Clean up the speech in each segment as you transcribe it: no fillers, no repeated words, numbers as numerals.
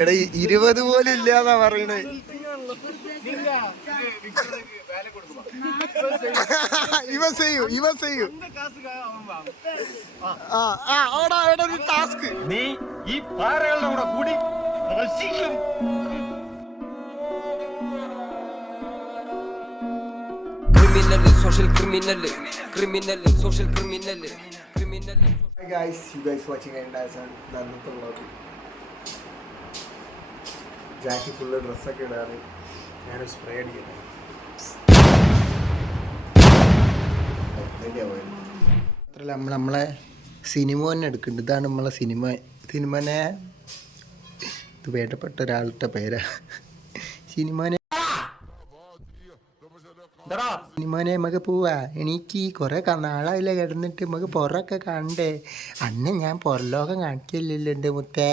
എടാ 20 പോലും ഇല്ലാന്നാ പറയണേ. ഇവ ചെയ്യൂ ടാസ്ക്. നീ ഈ പാറകളുടെ കൂടെ കൂടി നശിക്കും. Social criminal. Hi guys, you guys watching Jockey full ഡ്രസ്സൊക്കെ ഇടാറ്. ഞാനൊരു സ്പ്രേ അടിക്കുന്നു. മാത്രമല്ല നമ്മളെ സിനിമ തന്നെ എടുക്കുന്നുണ്ട്. ഇതാണ് നമ്മളെ സിനിമനെ ഇത് വേണ്ടപ്പെട്ട ഒരാളുടെ പേരാ. സിനിമനെ നമുക്ക് പോവാ. എനിക്ക് കുറെ നാളായില്ല കിടന്നിട്ട് നമുക്ക് പുറമൊക്കെ കണ്ടേ. അന്ന് ഞാൻ പുറലോകം കാണിക്കില്ലല്ലോ എൻ്റെ മുത്തേ.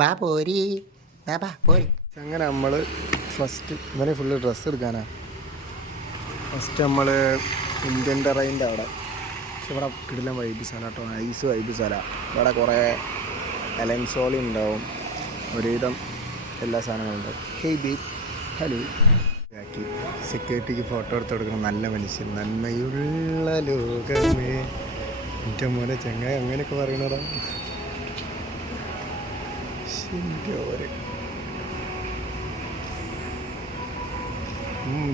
വാ പോരി, വാ പോരി. അങ്ങനെ നമ്മൾ ഫസ്റ്റ് ഇവനെ ഫുള്ള് ഡ്രസ്സ് എടുക്കാനാണ്. ഫസ്റ്റ് നമ്മൾ ഇന്ത്യൻ ടെറൈൻ്റെ അവിടെ. പക്ഷെ ഇവിടെ കിടിലം വൈബ് സ്ഥലം കേട്ടോ, ഐസ് വൈബ് സ്ഥലം. ഇവിടെ കുറേ എലൻസോളി ഉണ്ടാവും, ഒരുവിധം എല്ലാ സാധനങ്ങളും ഉണ്ടാവും. ഹേയ് ബീ, ഹലോ. ബാക്കി സെക്യൂരിറ്റിക്ക് ഫോട്ടോ എടുത്ത് കൊടുക്കണം. നല്ല മനുഷ്യൻ, നന്മയുള്ള ലോകമേ, എൻ്റെ മോനെ ചങ്ങായി അങ്ങനെയൊക്കെ പറയണതാ.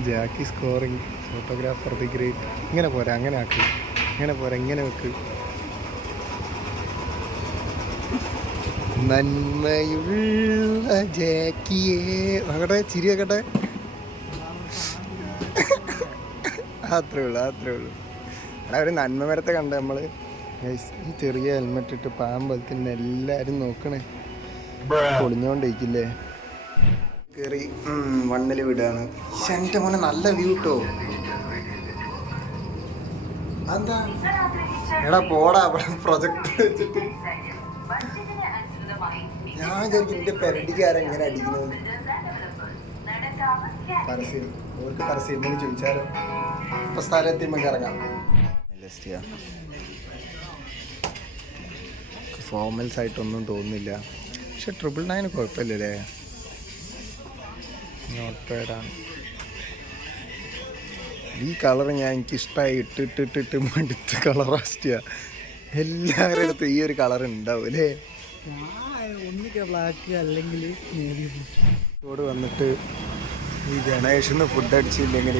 ജാക്കി സ്കോറിങ്, ഫോട്ടോഗ്രാഫർ ദി ഗ്രേറ്റ്. ഇങ്ങനെ പോരാ, അങ്ങനെ ആക്കി, ഇങ്ങനെ പോരാ, ഇങ്ങനെ വെക്ക്. നന്മയുള്ള ജാക്കിയേ. ആകട്ടെ, ചിരി ആക്കട്ടെ. അത്രേ ഉള്ളൂ. അവിടെ ഒരു നന്മ മരത്തെ കണ്ട നമ്മൾ. ഈ ചെറിയ ഹെൽമെറ്റ് ഇട്ട് പാമ്പലത്തിന് എല്ലാവരും നോക്കണേ, പൊളിഞ്ഞോണ്ടിരിക്കില്ലേ. കയറി വണ്ണിൽ വിടാണ്. എൻ്റെ മോനെ നല്ല വ്യൂ കേട്ടോ. അതെന്താ എടാ പോടാ പ്രൊജക്ട് വെച്ചിട്ട്. ഞാൻ വിചാരിക്കും എൻ്റെ പെരടിക്കാരെങ്ങനെ അടിക്കുന്നത്. പരസ്യം ഓർക്ക് പരസ്യം എന്തെങ്കിലും ചോദിച്ചാലോ. ഇപ്പം സ്ഥലം എത്തിയുമ്പോൾ ഇറങ്ങാം. ഫോർമൽസ് ആയിട്ടൊന്നും തോന്നുന്നില്ല. പക്ഷെ 999 കുഴപ്പമില്ലല്ലേ, നോട്ട് ബാഡാണ്. ഈ കളർ എനിക്കിഷ്ടമായി. ഇട്ടിട്ട് മടുത്ത കളർ ഫസ്റ്റ്. എല്ലാവരുടെ അടുത്തും ഈ ഒരു കളർ ഉണ്ടാവും അല്ലേ. ഒന്നിക്ക ബ്ലാക്ക് അല്ലെങ്കിൽ ഇവിടെ വന്നിട്ട് ഈ ഗണേഷിന് ഫുഡ് അടിച്ചില്ലെങ്കിൽ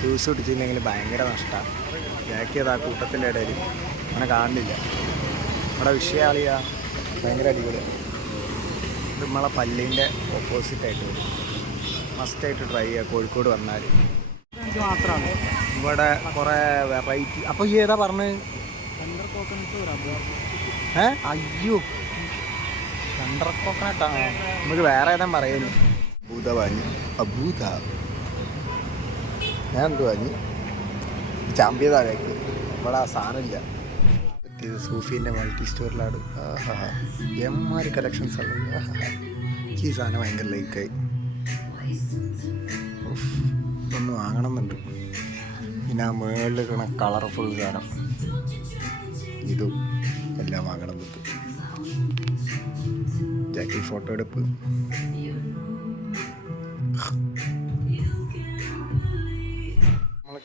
ജ്യൂസ് കുടിച്ചില്ലെങ്കിൽ ഭയങ്കര നഷ്ടമാണ്. ബാക്കിയത് ആ കൂട്ടത്തിൻ്റെ ഇടയിൽ അങ്ങനെ കാണുന്നില്ല. നമ്മുടെ വിഷയാളിയാ ഭയങ്കര അടിപൊളിയാണ്. ഇത് നമ്മളെ പള്ളീൻ്റെ ഓപ്പോസിറ്റായിട്ട് വരും. മസ്റ്റായിട്ട് ട്രൈ ചെയ്യുക കോഴിക്കോട് വന്നാൽ. മാത്രമാണ് ഇവിടെ കുറേ വെറൈറ്റി. അപ്പോൾ ഈ ഏതാ പറഞ്ഞത്? അയ്യോ ചണ്ടർ കോക്കനട്ടാണ്. നമുക്ക് വേറെ ഏതാ പറയുന്നു. അബൂദ വാങ്ങി. അബൂദ ഞാൻ എന്ത് വാങ്ങി? ചാമ്പ്യ താഴേക്ക്. ഇവിടെ ആ സാധനമില്ല. പറ്റിയത് സൂഫീൻ്റെ മൾട്ടി സ്റ്റോറിലാണ്. എമ്മാരി കളക്ഷൻസ് ഉള്ളത്. എനിക്ക് ഈ സാധനം ഭയങ്കര ലൈക്കായി. ഒന്ന് വാങ്ങണം എന്നുണ്ട്. പിന്നെ ആ മേളിൽ കളർഫുൾ സാധനം ഇതും എല്ലാം വാങ്ങണം എന്നുണ്ട്. ജാക്കി ഫോട്ടോ എടുപ്പ്.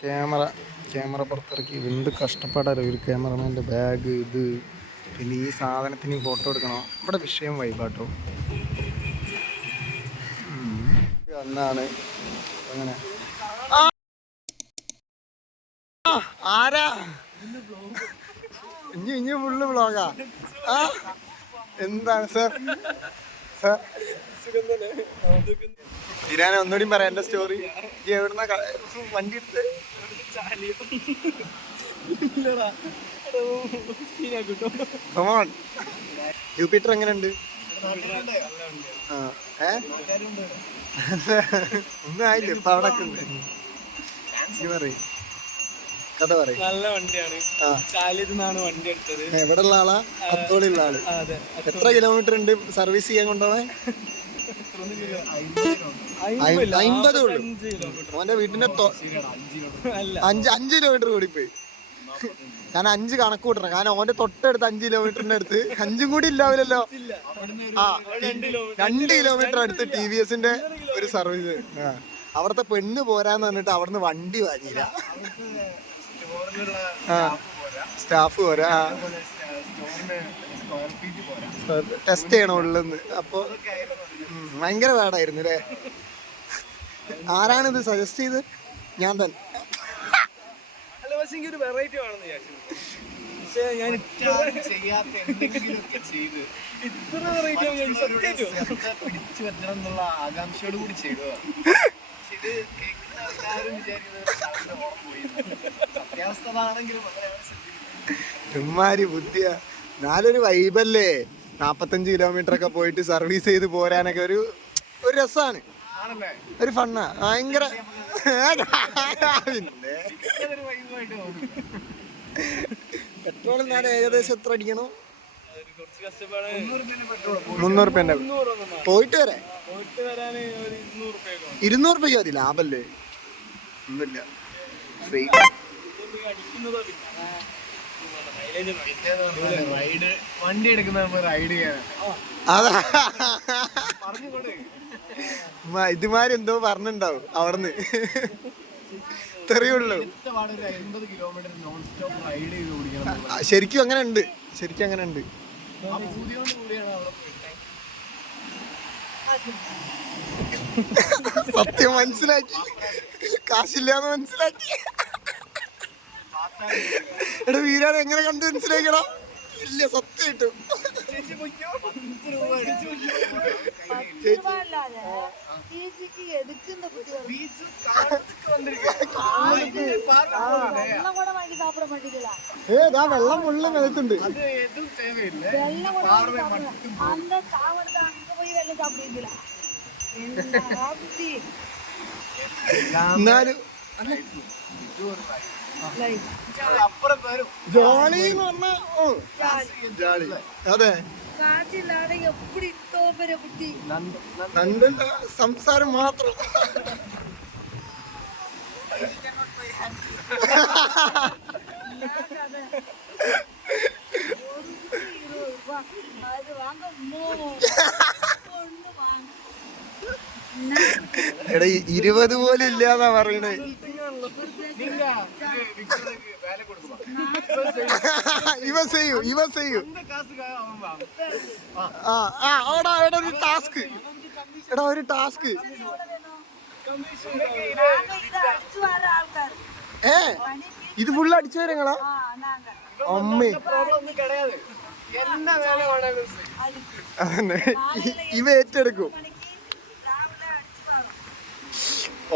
നമ്മളെ ക്യാമറ പുറത്തിറക്കി. എന്ത് കഷ്ടപ്പാടാണ് ഒരു ക്യാമറമാൻ്റെ ബാഗ്. ഇത് പിന്നെ ഈ സാധനത്തിന് ഫോട്ടോ എടുക്കണോ. ഇവിടെ വിഷയം വൈബാട്ടോ. ഒന്നാണ് അങ്ങനെ. ആരാ ഇനി ഫുള്ള് വ്ളോഗാ? എന്താണ് സാർ തീരാനെ ഒന്നുകൂടി പറയാം എൻ്റെ സ്റ്റോറി. എവിടുന്ന വണ്ടി എടുത്ത് ജൂപ്പിറ്റർ എങ്ങനെയുണ്ട്? ഒന്നും ആയില്ല ഇപ്പൊ അവിടെ പറയും കഥ പറയും. നല്ല വണ്ടിയാണ്. വണ്ടി എടുത്തത്. എവിടെ ഉള്ള ആളാ? അത്തോളിയുള്ള ആള്. എത്ര കിലോമീറ്റർ ഉണ്ട് സർവീസ് ചെയ്യാൻ കൊണ്ടുപോകാൻ? 50 ഉള്ളു. ഓന്റെ വീട്ടിന്റെ അല്ല 5 കിലോമീറ്റർ കൂടിപ്പോയി. ഞാൻ 5 കണക്ക് കൂട്ടണം, കാരണം ഓന്റെ തൊട്ടടുത്ത് 5 കിലോമീറ്ററിന്റെ അടുത്ത് 5 കൂടി ഇല്ലാവില്ലല്ലോ. ആ 2 കിലോമീറ്റർ അടുത്ത് TVSന്റെ ഒരു സർവീസ്. അവിടുത്തെ പെണ്ണ് പോരാന്ന് പറഞ്ഞിട്ട് അവിടുന്ന് വണ്ടി വാങ്ങിയില്ല. സ്റ്റാഫ് പോരാ, ടെസ്റ്റ് ചെയ്യണം ഉള്ളെന്ന്. അപ്പൊ ഭയങ്കര പാടായിരുന്നു അല്ലേ. ആരാണിത് സജസ്റ്റ് ചെയ്ത്? ഞാൻ തന്നെ. അല്ല പക്ഷെ എനിക്ക് ഒരു വെറൈറ്റി ആണെന്ന് വിചാരിച്ചു. പക്ഷെ ഞാൻ ഇത്ര വെറൈറ്റി പിടിച്ചു പറ്റണം എന്നുള്ള ആകാംക്ഷയോട് കൂടി ചെയ്തതാണ്. ഇത് സത്യാവസ്ഥതാണെങ്കിലും ചുമ്മാരി ബുദ്ധിയ. നാലൊരു വൈബല്ലേ, 45 കിലോമീറ്റർ ഒക്കെ പോയിട്ട് സർവീസ് ചെയ്ത് പോരാനൊക്കെ ഒരു രസമാണ്, ഒരു ഫണ്ണാ ഭയങ്കര. പിന്നെ പെട്രോൾ ഞാൻ ഏകദേശം എത്ര അടിക്കണോ? 300 റുപ്യന്റെ പോയിട്ട് വരെ. 200 റുപ്യക്ക് മതി, ലാഭല്ലേ. ഒന്നുമില്ല, ഫ്രീ. വണ്ടി എടുക്കുന്ന റൈഡ് ചെയ്യാൻ അതാ ഇതുമാരി എന്തോ പറഞ്ഞിണ്ടാവും അവിടുന്ന്. തെറിയുള്ളൂ. 50 കിലോമീറ്റർ നോൺ സ്റ്റോപ്പ് റൈഡ് ചെയ്ത് ഓടിക്കണം. ശരിക്കും അങ്ങനെ ഉണ്ട്, ശരിക്കും അങ്ങനെ ഉണ്ട്. ആ പൂതിയോട് കൂടിയാണ് അവിടെ സത്യം മനസ്സിലാക്കി, കാശില്ലാന്ന് മനസ്സിലാക്കി. എടാ വീരാൻ എങ്ങനെ കണ്ട് മനസ്സിലാക്കടാ? ഇല്ല, സത്യമായിട്ടും ഏതാ വെള്ളം മുള്ള മേലത്തുണ്ട്. എന്നാലും ജോളി എന്ന് പറഞ്ഞ ജോളി. അതെ, നന്ദന്റെ സംസാരം മാത്രം. എടാ 20 പോലും ഇല്ലാന്നാ പറയണേ. ഇവ ചെയ്യൂ. എടാ ഒരു ടാസ്ക്, എടാ ഒരു ടാസ്ക്. ഇത് ഫുള്ള് അടിച്ചു തരങ്ങളാ അമ്മേ. ഇവ ഏറ്റെടുക്കും.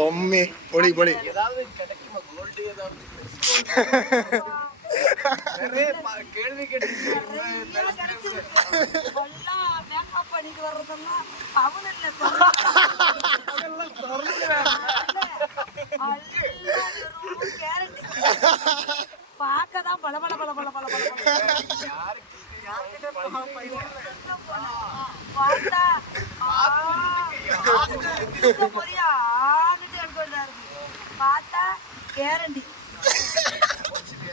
അമ്മേ പൊളി പൊളി. கேள்வி கேட்டு பார்க்கதான் பல பல பல பல பல பல பார்த்தா பார்த்தா கேரண்டி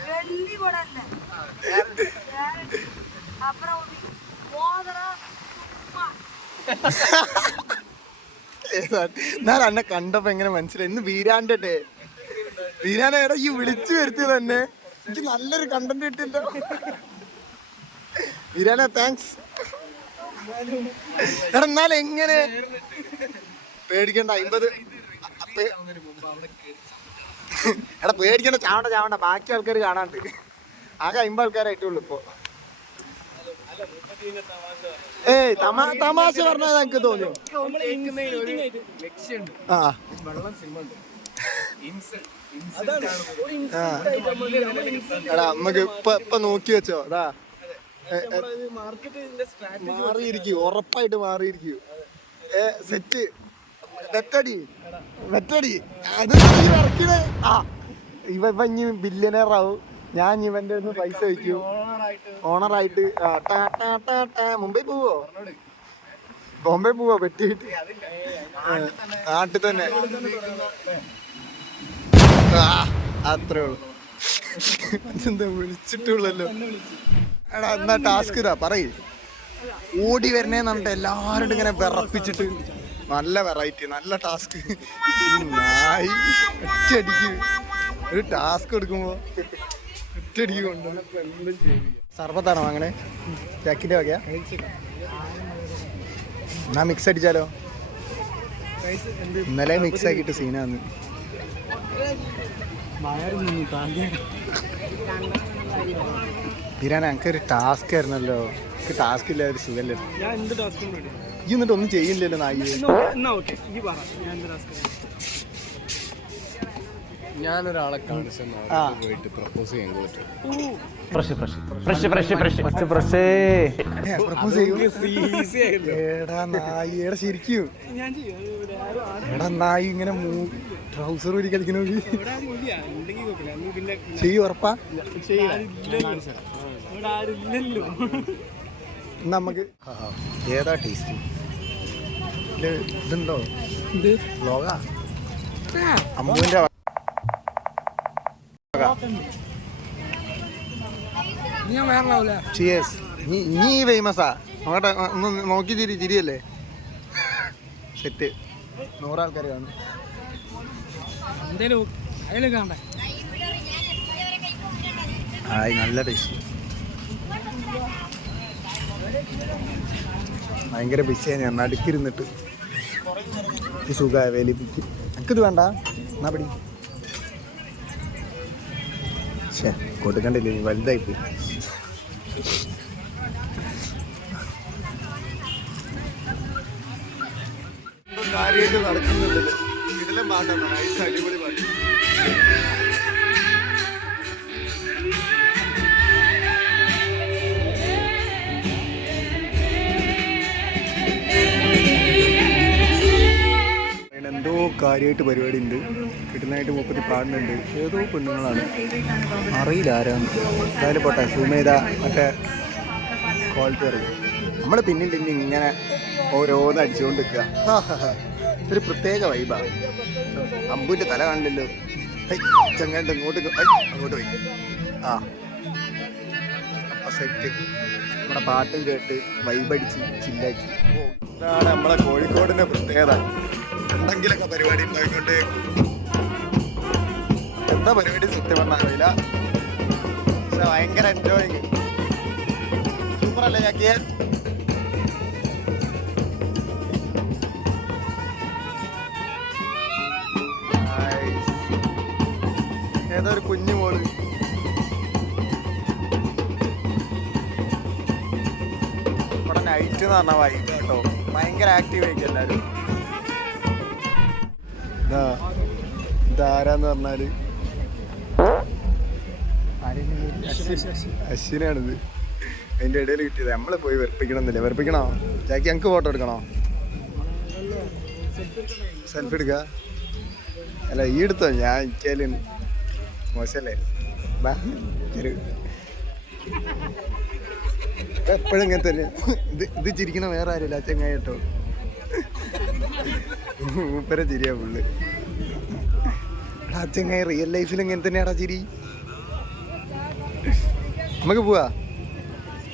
வெள்ளி கூட இல்ல கேரண்டி. அப்புறம் மோதிரம் ഞാൻ അന്നെ കണ്ടപ്പോ എങ്ങനെ മനസ്സിലായി? ഇന്ന് വീരാന്റെ ഡേ. വീരാനെ എടാ ഈ വിളിച്ചു വരുത്തിയത് തന്നെ എനിക്ക് നല്ലൊരു കണ്ടന്റ് കിട്ടില്ലോ. വീരാനെ താങ്ക്സ്. എടാ എന്നാലും എങ്ങനെ പേടിക്കണ്ട. 50 എടാ പേടിക്കണ്ട, ചാവണ്ട. ബാക്കി ആൾക്കാർ കാണാണ്ട്. ആകെ 50 ആൾക്കാരായിട്ടുള്ളൂ ഇപ്പൊ. ഏയ് തമാശ പറഞ്ഞാൽ എനിക്ക് തോന്നിയോ? ആ എടാ നമുക്ക് ഇപ്പൊ നോക്കി വെച്ചോ. അതാ മാറിയിരിക്കും, ഉറപ്പായിട്ട് മാറിയിരിക്കും. സെറ്റ് വെറ്റടി അത് ഇറക്കിയത്. ആ ഇവ ഇനി ബില്യനറാവും. ഞാൻ ഇവന്റെ ഒന്ന് പൈസ വയ്ക്കും ഓണറായിട്ട്. മുംബൈ പോവോ? ബോംബെ പോവാ പറ്റിയിട്ട് നാട്ടിൽ തന്നെ അത്രേ ഉള്ളു. എന്താ വിളിച്ചിട്ടുള്ളല്ലോ. എടാ എന്നാ ടാസ്ക് ഇതാ പറയ്. ഓടി വരണേന്ന് പറഞ്ഞിട്ട് എല്ലാവരും ഇങ്ങനെ വിറപ്പിച്ചിട്ട് നല്ല വെറൈറ്റി നല്ല ടാസ്ക്. നായി ഒറ്റയടിക്ക് ഒരു ടാസ്ക് എടുക്കുമ്പോ ഒറ്റയടിക്ക് കൊണ്ടുവന്ന് സർബത്താണോ അങ്ങനെ ചാക്കിന്റെ വകയാ? എന്നാ മിക്സ് അടിച്ചാലോ? ഇന്നലെ മിക്സ് ആക്കിയിട്ട് സീനാന്ന്. പിരാൻ എനിക്കൊരു ടാസ്ക് ആയിരുന്നല്ലോ. എനിക്ക് ടാസ്ക് ഇല്ല ഒരു സുഖല്ലേ. ഈ എന്നിട്ട് ഒന്നും ചെയ്യില്ലല്ലോ നായി. ഞാനൊരാളെ കാണിച്ചു പോയിട്ട് പ്രപ്പോസ് ചെയ്യാൻ പറ്റും. പ്രപ്പോസ് ചെയ്യും. എടാ നായി എടാ ശരിക്കും എടാ നായി ഇങ്ങനെ ട്രൗസർ ഊരി കളിക്കണ ചെയ്യും ഉറപ്പാ? നമുക്ക് ഏതാ ടേസ്റ്റ് ഇതുണ്ടോ? വ്ലോഗാ അമ്മുവിന്റെ നീ ഫേമസാ അങ്ങോട്ടെ ഒന്ന് നോക്കി തിരിയല്ലേ? സെറ്റ് 100 ആൾക്കാർ കാണും. ആയി നല്ല ടേസ്റ്റ്. ഭയങ്കര ബിസിയാണ് ഞാൻ നടുക്കിരുന്നിട്ട് സുഖമായ വേലിപ്പിക്ക്. എനിക്കിത് വേണ്ട എന്നാ പിടി. ശേ കൊടുക്കണ്ടില്ലേ വലുതായിപ്പോയി. കാര്യമായിട്ട് നടക്കുന്നുണ്ടല്ലോ. ഇതിലും പാട്ടാണ് നൈസ് അടിപൊളി പാട്ട്. എന്തോ കാര്യമായിട്ട് പരിപാടി ഉണ്ട്. കിട്ടുന്നതായിട്ട് 30 പാടുന്നുണ്ട്. ഏതോ പെണ്ണുങ്ങളാണ് അറിയില്ല ആരാന്ന്. എന്തായാലും പോട്ടെ. സുമേത മറ്റേ ക്വാളിറ്റി അറിയും. നമ്മൾ പിന്നെ ഇങ്ങനെ ഓരോന്ന് അടിച്ചുകൊണ്ട് നിൽക്കുക. ഒരു പ്രത്യേക വൈബാണ്. അമ്പുവിൻ്റെ തല കാണില്ലല്ലോ. ചങ്ങാണ്ട് ഇങ്ങോട്ട് അങ്ങോട്ട് പോയി. ആ സെറ്റ്. നമ്മുടെ പാട്ടും കേട്ട് വൈബടിച്ച് ചില്ലാക്കി. ഇതാണ് നമ്മളെ കോഴിക്കോടിൻ്റെ പ്രത്യേകത. എന്തെങ്കിലൊക്കെ പരിപാടി ഉണ്ടായിക്കൊണ്ട് എന്താ പരിപാടി സത്യം പറഞ്ഞാൽ അറിയില്ല. പക്ഷെ ഭയങ്കര എൻജോയിങ്. സൂപ്പറല്ലേ ചാക്കിയ? ഏതൊരു കുഞ്ഞു മോള്. ഇവിടെ നൈറ്റ് എന്ന് പറഞ്ഞാൽ വൈകി കേട്ടോ. ഭയങ്കര ആക്റ്റീവ് ആയിരിക്കും എല്ലാവരും. ഇതാരാന്ന് പറഞ്ഞാല് അശ്വിനാണിത്. അതിൻ്റെ ഇടയിൽ കിട്ടിയത്. നമ്മള് പോയി വെറുപ്പിക്കണമെന്നില്ല. വെറുപ്പിക്കണോ ചാക്കി? ഞങ്ങൾക്ക് ഫോട്ടോ എടുക്കണോ? സെൽഫി എടുക്ക? അല്ല ഈ എടുത്തോ. ഞാൻ ഇരിക്കാലും മോശല്ലേ. എപ്പോഴും ഇങ്ങനെ തന്നെ. ഇത് ചിരിക്കണ വേറെ ആരുമില്ല. ചെങ്ങായി കേട്ടോ. മൂപ്പരെ ചിരിയാ പുള്ളി. ചെങ്ങായി റിയൽ ലൈഫിൽ ഇങ്ങനെ തന്നെയാടാ ചിരി. നമുക്ക് പോവാ.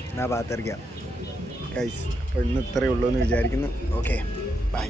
എന്നാ പാത്തിറക്കാം ഗൈസ്. അപ്പോൾ ഇന്ന് ഇത്രയേ ഉള്ളൂ എന്ന് വിചാരിക്കുന്നു. Okay bye.